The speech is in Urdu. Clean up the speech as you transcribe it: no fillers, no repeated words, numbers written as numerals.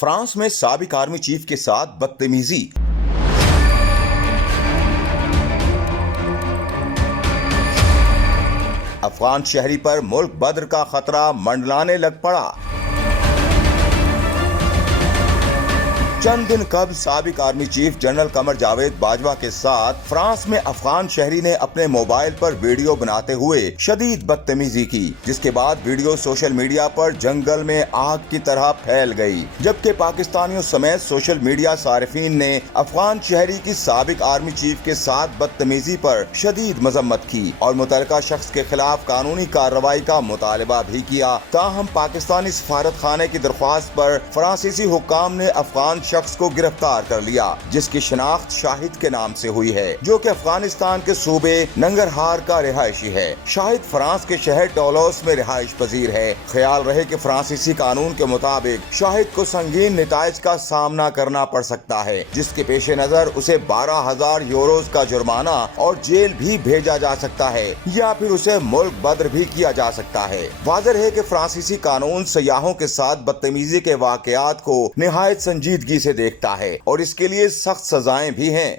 فرانس میں سابق آرمی چیف کے ساتھ بدتمیزی۔ افغان شہری پر ملک بدر کا خطرہ منڈلانے لگ پڑا۔ چند دن قبل سابق army chief general Qamar Javed Bajwa کے ساتھ فرانس میں افغان شہری نے اپنے موبائل پر ویڈیو بناتے ہوئے شدید بدتمیزی کی، جس کے بعد ویڈیو سوشل میڈیا پر جنگل میں آگ کی طرح پھیل گئی، جبکہ پاکستانیوں سمیت سوشل میڈیا صارفین نے افغان شہری کی سابق آرمی چیف کے ساتھ بدتمیزی پر شدید مذمت کی اور متعلقہ شخص کے خلاف قانونی کارروائی کا مطالبہ بھی کیا۔ تاہم پاکستانی سفارت خانے کی درخواست پر فرانسیسی حکام نے افغان شخص کو گرفتار کر لیا، جس کی شناخت شاہد کے نام سے ہوئی ہے، جو کہ افغانستان کے صوبے ننگرہار کا رہائشی ہے۔ شاہد فرانس کے شہر ٹولوس میں رہائش پذیر ہے۔ خیال رہے کہ فرانسیسی قانون کے مطابق شاہد کو سنگین نتائج کا سامنا کرنا پڑ سکتا ہے، جس کے پیش نظر اسے 12,000 یوروز کا جرمانہ اور جیل بھی بھیجا جا سکتا ہے، یا پھر اسے ملک بدر بھی کیا جا سکتا ہے۔ واضح ہے کہ فرانسیسی قانون سیاحوں کے ساتھ بدتمیزی کے واقعات کو نہایت سنجیدگی سے دیکھتا ہے اور اس کے لیے سخت سزائیں بھی ہیں۔